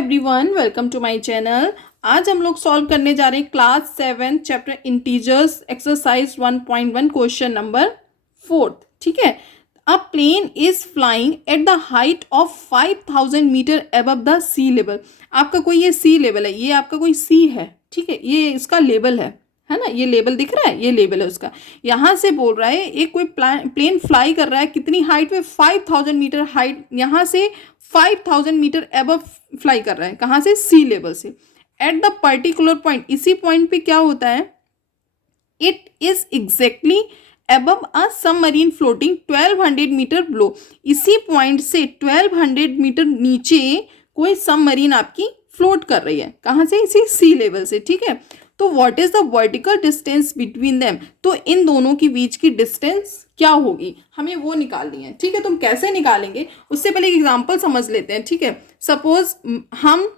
Everyone, welcome to my channel. आज हम लोग सॉल्व करने जा रहे हैं class 7 chapter integers exercise 1.1 question number 4। ठीक है। A plane is flying at the height of 5000 metre above the sea level. आपका कोई ये सी लेवल है, ये आपका कोई सी है। ठीक है, ये इसका लेवल है ना। ये लेवल दिख रहा है, ये लेवल है उसका। यहाँ से बोल रहा है एक कोई प्लेन फ्लाई कर रहा है कितनी हाइट पे, 5000 मीटर हाइट, यहाँ से 5000 मीटर अबव फ्लाई कर रहा है। कहाँ से? सी लेवल से। एट द पर्टिकुलर पॉइंट, इसी पॉइंट पे क्या होता है, it is exactly above a submarine floating 1200 metre below. इसी पॉइंट से 1200 मीटर नीचे कोई सबमरीन आपकी फ्लोट कर रही है। कहाँ से? इसी सी लेवल से। ठीक है। तो what is the vertical distance between them, तो इन दोनों के बीच की डिस्टेंस क्या होगी, हमें वो निकालनी है। ठीक है। तुम कैसे निकालेंगे उससे पहले एक एग्जांपल समझ लेते हैं। ठीक है। सपोज हम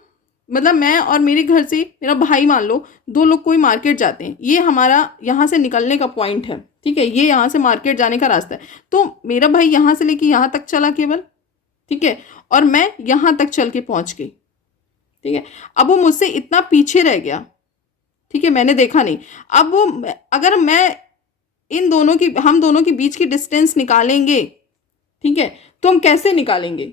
मतलब मैं और मेरे घर से मेरा भाई, मान लो दो लोग कोई मार्केट जाते हैं। ये हमारा यहाँ से निकलने का पॉइंट है। ठीक है। ये यहाँ से मार्केट जाने का रास्ता है। तो मेरा भाई यहाँ से लेके यहाँ तक चला केवल। ठीक है। और मैं यहाँ तक चल के पहुँच गई। ठीक है। अब वो मुझसे इतना पीछे रह गया। ठीक है, मैंने देखा नहीं। अब वो अगर मैं हम दोनों के बीच की डिस्टेंस निकालेंगे, ठीक है, तो हम कैसे निकालेंगे?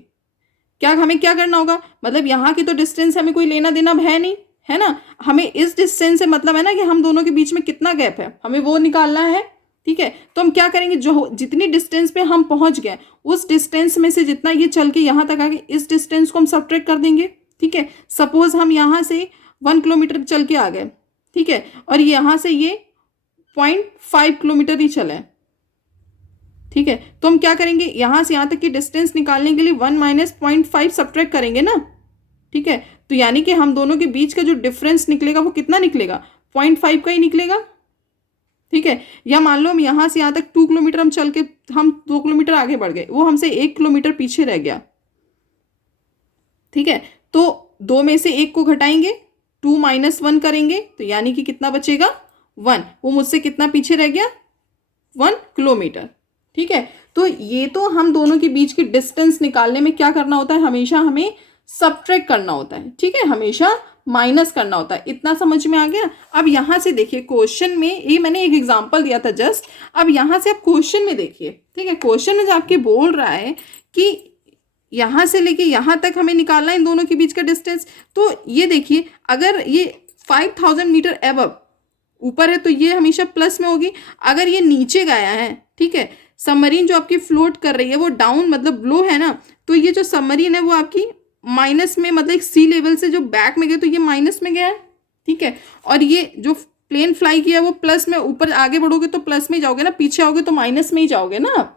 हमें क्या करना होगा, मतलब यहाँ की तो डिस्टेंस हमें कोई लेना देना है नहीं, है ना। हमें इस डिस्टेंस से मतलब है ना कि हम दोनों के बीच में कितना गैप है, हमें वो निकालना है। ठीक है। तो हम क्या करेंगे, जो जितनी डिस्टेंस पे हम पहुंच गए उस डिस्टेंस में से जितना ये चल के यहाँ तक आ गए, इस डिस्टेंस को हम सब्ट्रैक्ट कर देंगे। ठीक है। सपोज हम यहाँ से 1 किलोमीटर चल के आ गए। ठीक है। और यहाँ से ये 0.5 किलोमीटर ही चला है। ठीक है। तो हम क्या करेंगे, यहाँ से यहाँ तक की डिस्टेंस निकालने के लिए 1 माइनस 0.5 सब्ट्रैक्ट करेंगे ना। ठीक है। तो यानी कि हम दोनों के बीच का जो डिफरेंस निकलेगा वो कितना निकलेगा, 0.5 का ही निकलेगा। ठीक है। या मान लो हम यहाँ से यहाँ तक 2 किलोमीटर हम चल के, हम 2 किलोमीटर आगे बढ़ गए, वो हमसे 1 किलोमीटर पीछे रह गया। ठीक है। तो 2 में से 1 को घटाएंगे, 2 माइनस 1 करेंगे, तो यानी कि कितना बचेगा, 1। वो मुझसे कितना पीछे रह गया, 1 किलोमीटर। ठीक है। तो ये तो हम दोनों के बीच की डिस्टेंस निकालने में क्या करना होता है, हमेशा हमें सब्ट्रैक्ट करना होता है। ठीक है, हमेशा माइनस करना होता है। इतना समझ में आ गया। अब यहाँ से देखिए क्वेश्चन में, ये मैंने एक एग्जांपल दिया था जस्ट। अब यहाँ से आप क्वेश्चन में देखिए। ठीक है। क्वेश्चन में जो आपके बोल रहा है कि यहाँ से लेके यहाँ तक हमें निकालना है इन दोनों के बीच का डिस्टेंस। तो ये देखिए, अगर ये 5000 मीटर एबव ऊपर है तो ये हमेशा प्लस में होगी। अगर ये नीचे गया है, ठीक है, सबमरीन जो आपकी फ्लोट कर रही है वो डाउन मतलब ब्लो है ना, तो ये जो सबमरीन है वो आपकी माइनस में, मतलब सी लेवल से जो बैक में गया तो ये माइनस में गया है। ठीक है। और ये जो प्लेन फ्लाई किया है वो प्लस में, ऊपर आगे बढ़ोगे तो प्लस में ही जाओगे ना, पीछे आओगे तो माइनस में ही जाओगे ना।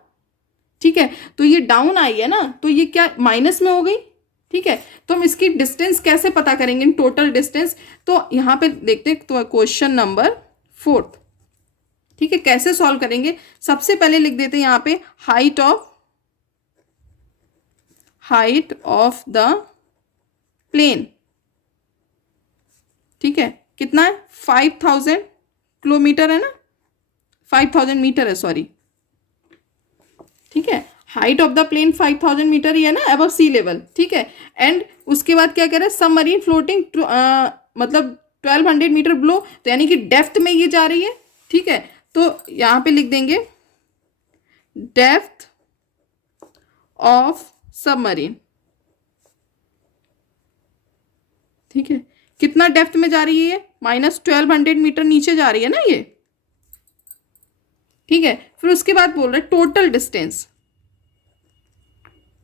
ठीक है। तो ये डाउन आई है ना, तो ये क्या माइनस में हो गई। ठीक है। तो हम इसकी डिस्टेंस कैसे पता करेंगे, टोटल डिस्टेंस? तो यहाँ पे देखते हैं, तो क्वेश्चन नंबर 4। ठीक है। कैसे सॉल्व करेंगे, सबसे पहले लिख देते हैं यहाँ पे हाइट ऑफ द प्लेन। ठीक है। कितना है, 5000 किलोमीटर है ना, 5000 मीटर है, सॉरी। ठीक है। Height of the plane 5000 metre ही है ना, अबव सी लेवल। ठीक है। एंड उसके बाद क्या कह रहा है, सबमरीन फ्लोटिंग मतलब 1200 मीटर बिलो, तो यानी कि डेप्थ में ये जा रही है। ठीक है। तो यहाँ पे लिख देंगे डेप्थ ऑफ सबमरीन। ठीक है। कितना डेप्थ में जा रही है ये, माइनस 1200 मीटर नीचे जा रही है ना ये। ठीक है। फिर उसके बाद बोल रहे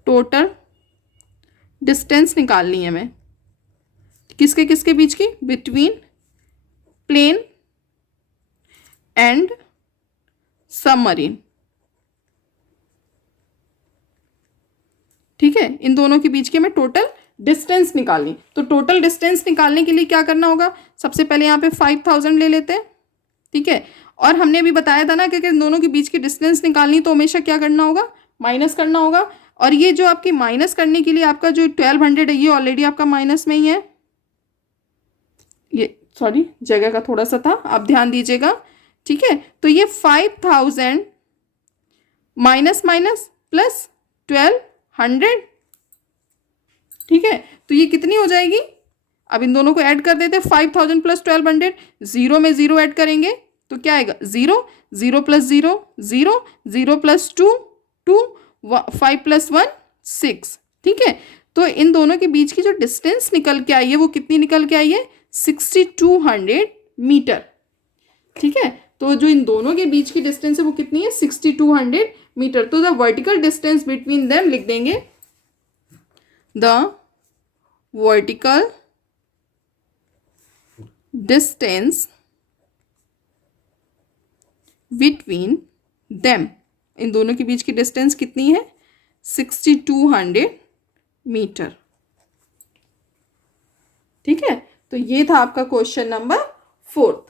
टोटल डिस्टेंस निकालनी है हमें, किसके किसके बीच की, बिटवीन प्लेन एंड सबमरीन। ठीक है। इन दोनों के बीच की हमें टोटल डिस्टेंस निकालनी। तो टोटल डिस्टेंस निकालने के लिए क्या करना होगा, सबसे पहले यहाँ पे 5000 ले लेते हैं। ठीक है। और हमने अभी बताया था ना कि इन दोनों के बीच की डिस्टेंस निकालनी तो हमेशा क्या करना होगा, माइनस करना होगा। और ये जो आपकी माइनस करने के लिए आपका जो 1200 है ये ऑलरेडी आपका माइनस में ही है। ये सॉरी, जगह का थोड़ा सा था, आप ध्यान दीजिएगा। ठीक है। तो ये 5000 माइनस माइनस प्लस 1200, ठीक है, तो ये कितनी हो जाएगी, अब इन दोनों को ऐड कर देते हैं, 5000 प्लस 1200, जीरो में जीरो ऐड करेंगे तो क्या आएगा, zero, zero plus zero zero, zero plus two two, 5 plus 1 6। ठीक है, तो इन दोनों के बीच की जो डिस्टेंस निकल के आई है वो कितनी निकल के आई है, 6200 मीटर। ठीक है, तो जो इन दोनों के बीच की डिस्टेंस है वो कितनी है, 6200 मीटर। तो the vertical distance between them लिख देंगे, the vertical distance between them, इन दोनों के बीच की डिस्टेंस कितनी है, 6200 मीटर। ठीक है, तो ये था आपका क्वेश्चन नंबर 4।